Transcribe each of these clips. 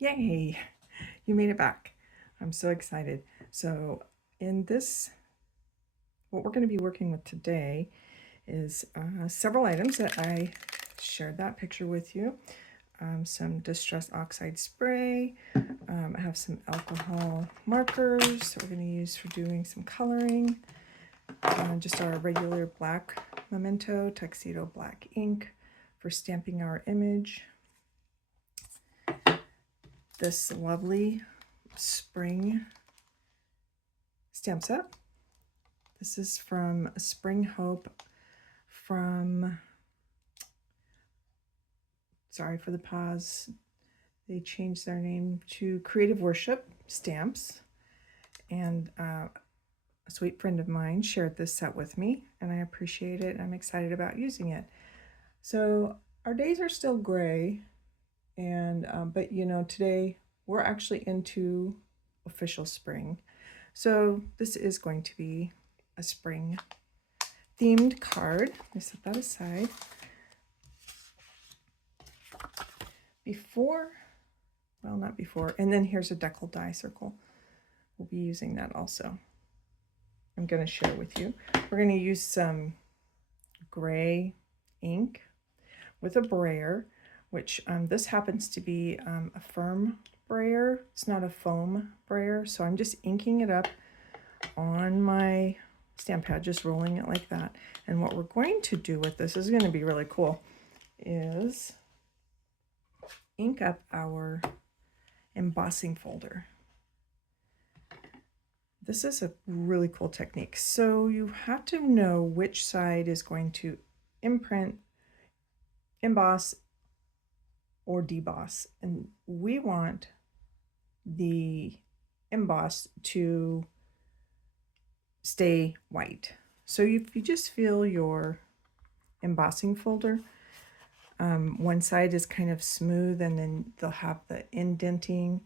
Yay, you made it back. I'm so excited. So in this, what we're going to be working with today is several items that I shared that picture with you. Some Distress Oxide spray. I have some alcohol markers that we're going to use for doing some coloring. Just our regular black Memento Tuxedo black ink for stamping our image. This lovely spring stamp set. This is from Spring Hope from, sorry for the pause, they changed their name to Creative Worship Stamps, and a sweet friend of mine shared this set with me, and I appreciate it. I'm excited about using it. So our days are still gray, and but you know, today we're actually into official spring. So this is going to be a spring themed card. I set that aside. Not before, and then here's a decal die circle. We'll be using that also. I'm going to share with you. We're going to use some gray ink with a brayer, which this happens to be a firm brayer. It's not a foam brayer, so I'm just inking it up on my stamp pad, just rolling it like that. And what we're going to do with this is going to be really cool, is ink up our embossing folder. This is a really cool technique. So you have to know which side is going to imprint, emboss, or deboss. And we want the emboss to stay white. So if you just feel your embossing folder, one side is kind of smooth, and then they'll have the indenting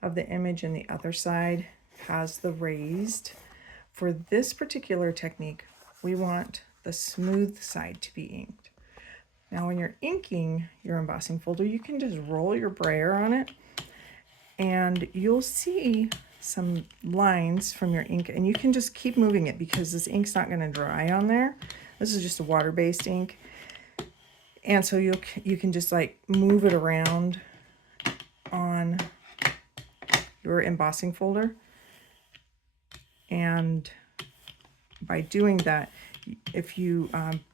of the image, and the other side has the raised. For this particular technique, we want the smooth side to be inked. Now when you're inking your embossing folder, you can just roll your brayer on it, and you'll see some lines from your ink, and you can just keep moving it because this ink's not going to dry on there. This is just a water-based ink. And so you can just like move it around on your embossing folder. And by doing that, if you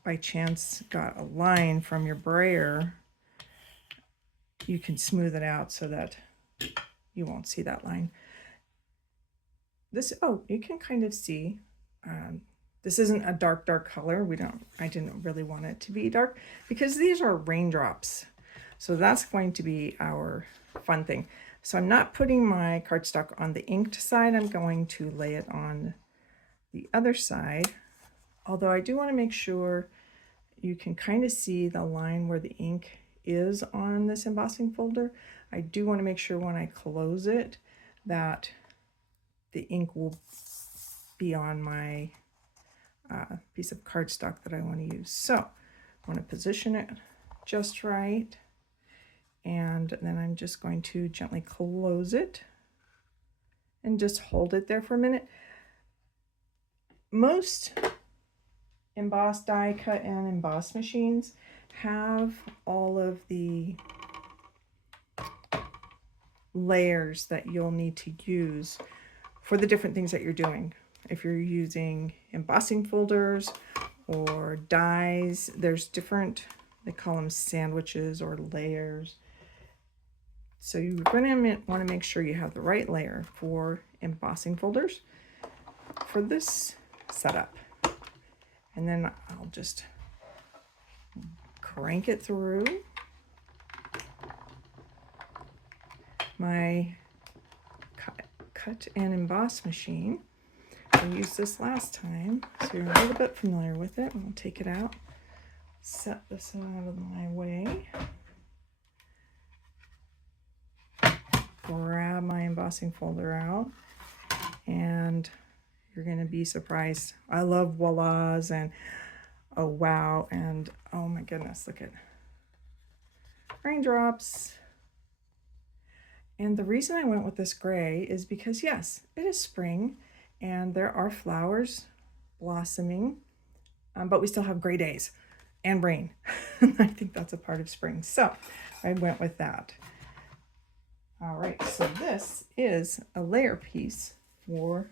by chance got a line from your brayer, you can smooth it out so that you won't see that line. This, oh, you can kind of see, this isn't a dark color. I didn't really want it to be dark because these are raindrops. So that's going to be our fun thing. So I'm not putting my cardstock on the inked side. I'm going to lay it on the other side. Although I do want to make sure you can kind of see the line where the ink is on this embossing folder. I do want to make sure when I close it that the ink will be on my piece of cardstock that I want to use. So I want to position it just right, and then I'm just going to gently close it and just hold it there for a minute. Most emboss, die cut, and emboss machines have all of the layers that you'll need to use for the different things that you're doing. If you're using embossing folders or dies, there's different, they call them sandwiches or layers. So you're going to want to make sure you have the right layer for embossing folders for this setup. And then I'll just crank it through my cut and emboss machine. I used this last time, so you're a little bit familiar with it. I'll take it out, set this out of my way, grab my embossing folder out, and you're going to be surprised. I love voilas and oh wow, and oh my goodness, look at raindrops. And the reason I went with this gray is because yes, it is spring and there are flowers blossoming, but we still have gray days and rain. I think that's a part of spring. So I went with that. All right, so this is a layer piece for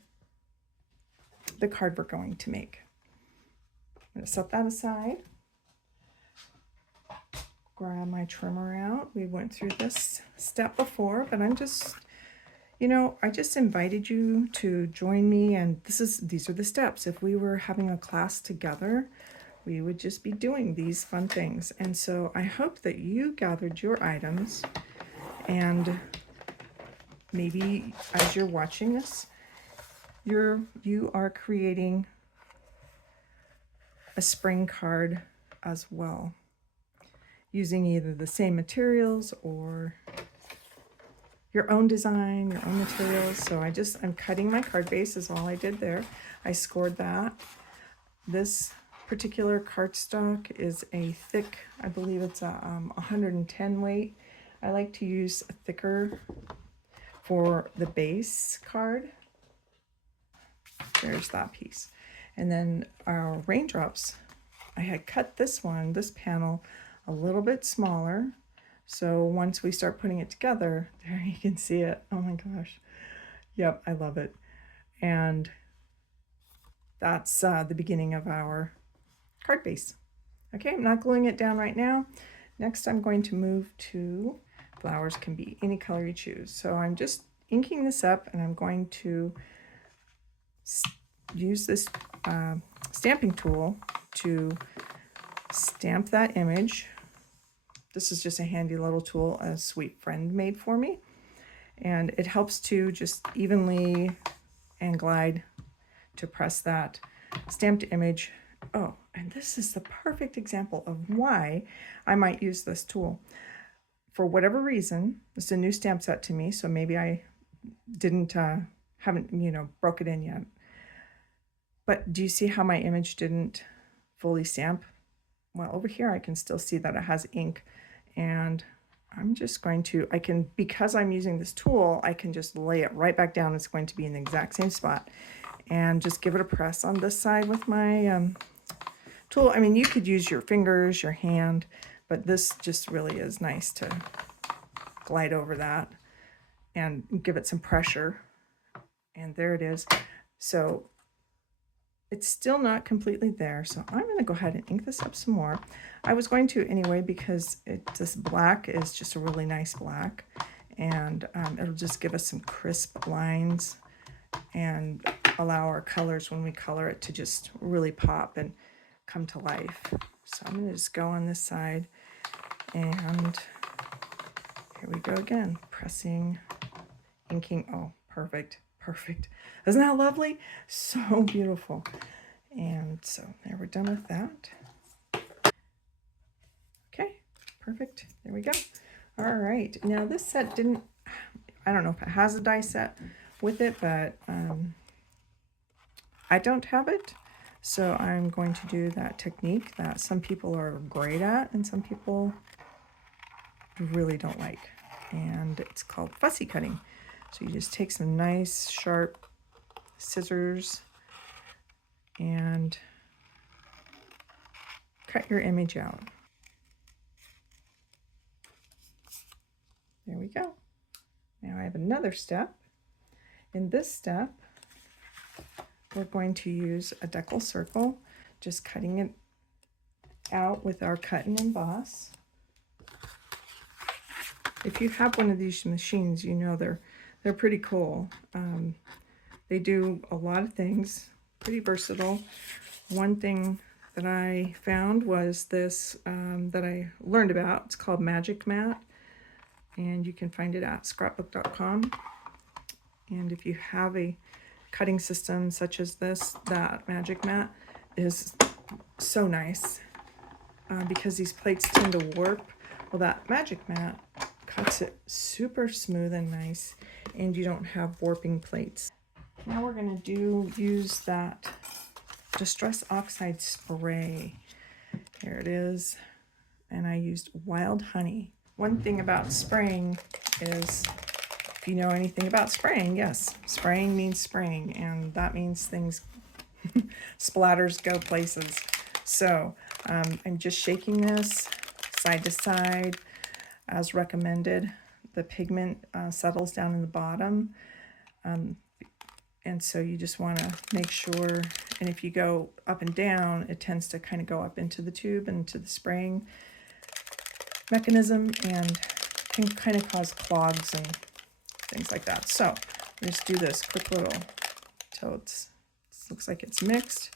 the card we're going to make. I'm going to set that aside. Grab my trimmer out. We went through this step before, but I'm just, you know, I just invited you to join me, and these are the steps. If we were having a class together, we would just be doing these fun things. And so I hope that you gathered your items, and maybe as you're watching this, you are creating a spring card as well, using either the same materials or your own design, your own materials. So I'm cutting my card base is all I did there. I scored that. This particular cardstock is a thick, I believe it's a 110 weight. I like to use a thicker for the base card. There's that piece. And then our raindrops, I had cut this panel a little bit smaller. So once we start putting it together, there you can see it. Oh my gosh. Yep, I love it. And that's the beginning of our card base. Okay, I'm not gluing it down right now. Next, I'm going to move to flowers. Can be any color you choose. So I'm just inking this up, and I'm going to use this stamping tool to stamp that image. This is just a handy little tool a sweet friend made for me, and it helps to just evenly and glide to press that stamped image. Oh, and this is the perfect example of why I might use this tool. For whatever reason, it's a new stamp set to me, so maybe I haven't, you know, broke it in yet. But do you see how my image didn't fully stamp? Well, over here I can still see that it has ink, and I'm just going to, because I'm using this tool, I can just lay it right back down. It's going to be in the exact same spot, and just give it a press on this side with my tool. I mean, you could use your fingers, your hand, but this just really is nice to glide over that and give it some pressure. And there it is. So it's still not completely there, so I'm going to go ahead and ink this up some more. I was going to anyway, because this black is just a really nice black, and it'll just give us some crisp lines and allow our colors, when we color it, to just really pop and come to life. So I'm going to just go on this side, and here we go again, pressing, inking. Oh, perfect. Perfect. Isn't that lovely? So beautiful. And so there, we're done with that. Okay, perfect. There we go. All right. Now this set I don't know if it has a die set with it, but I don't have it. So I'm going to do that technique that some people are great at and some people really don't like. And it's called fussy cutting. So you just take some nice sharp scissors and cut your image out. There we go. Now I have another step. In this step, we're going to use a decal circle, just cutting it out with our cut and emboss. If you have one of these machines, you know they're pretty cool. They do a lot of things, pretty versatile. One thing that I found was this that I learned about. It's called Magic Mat, and you can find it at scrapbook.com. And if you have a cutting system such as this, that Magic Mat is so nice because these plates tend to warp. Well, that Magic Mat cuts it super smooth and nice, and you don't have warping plates. Now we're going to use that Distress Oxide spray. Here it is, and I used wild honey. One thing about spraying is If you know anything about spraying, yes, spraying means spraying, and that means things, splatters go places. So I'm just shaking this side to side as recommended. The pigment settles down in the bottom. And so you just want to make sure, and if you go up and down, it tends to kind of go up into the tube and into the spraying mechanism and can kind of cause clogs and things like that. So just do this quick little till it looks like it's mixed.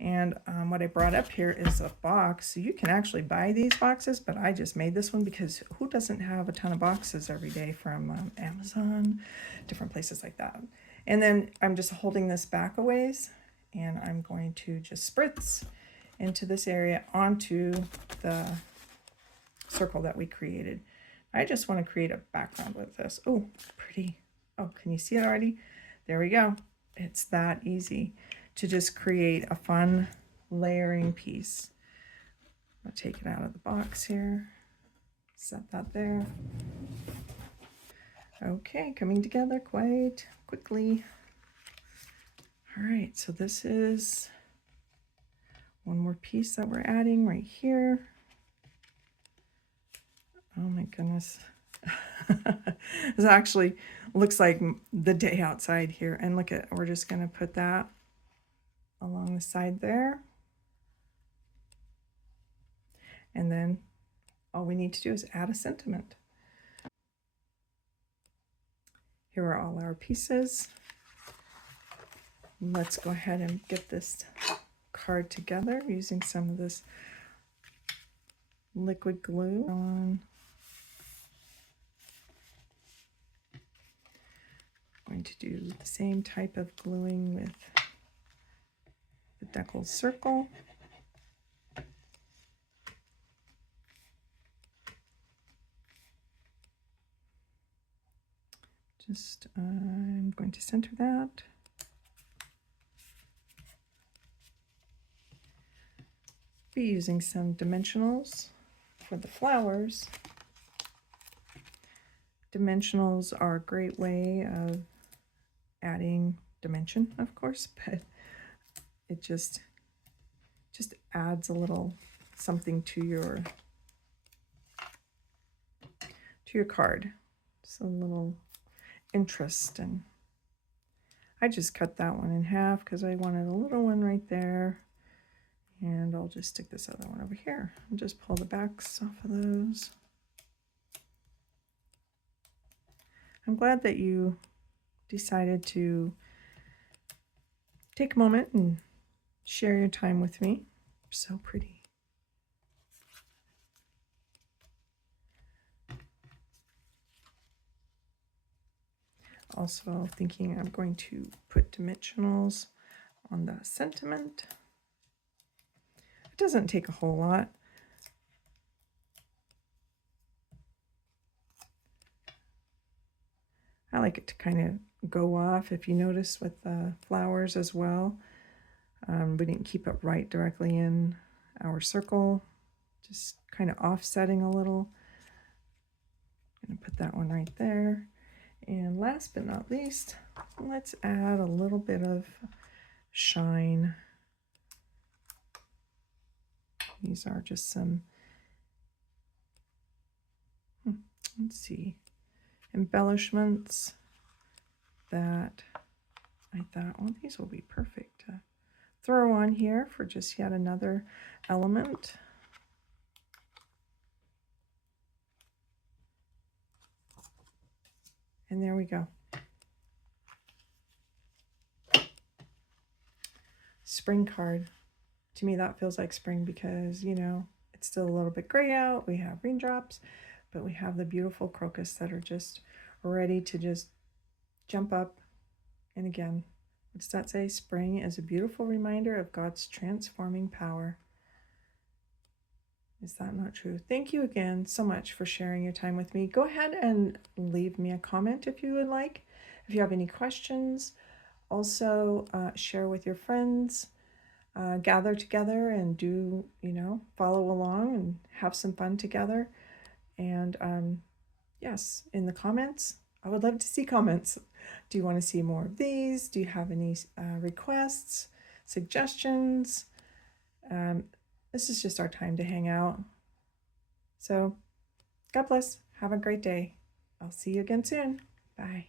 And what I brought up here is a box. So you can actually buy these boxes, but I just made this one because who doesn't have a ton of boxes every day from Amazon, different places like that. And then I'm just holding this back a ways, and I'm going to just spritz into this area onto the circle that we created. I just want to create a background with this. Oh, pretty. Oh, can you see it already? There we go. It's that easy to just create a fun layering piece. I'll take it out of the box here. Set that there. Okay, coming together quite quickly. All right, so this is one more piece that we're adding right here. Oh my goodness. This actually looks like the day outside here. And look at, we're just gonna put that along the side there. And then all we need to do is add a sentiment. Here are all our pieces. Let's go ahead and get this card together using some of this liquid glue on. I'm going to do the same type of gluing with the decal circle. Just, I'm going to center that. Be using some dimensionals for the flowers. Dimensionals are a great way of adding dimension, of course, but it just adds a little something to your card. Just a little interest. And I just cut that one in half because I wanted a little one right there. And I'll just stick this other one over here and just pull the backs off of those. I'm glad that you decided to take a moment and share your time with me. So pretty. Also thinking I'm going to put dimensionals on the sentiment. It doesn't take a whole lot. I like it to kind of go off, if you notice, with the flowers as well. We didn't keep it right directly in our circle, just kind of offsetting a little. I'm going to put that one right there. And last but not least, let's add a little bit of shine. These are just some, let's see, embellishments that I thought, well, these will be perfect to throw on here for just yet another element. And there we go. Spring card. To me, that feels like spring because, you know, it's still a little bit gray out. We have raindrops, but we have the beautiful crocus that are just ready to just jump up. And again, what does that say? Spring is a beautiful reminder of God's transforming power. Is that not true? Thank you again so much for sharing your time with me. Go ahead and leave me a comment if you would like. If you have any questions, also share with your friends. Gather together and do, you know, follow along and have some fun together. And yes, in the comments, I would love to see comments. Do you want to see more of these? Do you have any requests, suggestions? This is just our time to hang out. So God bless. Have a great day. I'll see you again soon. Bye.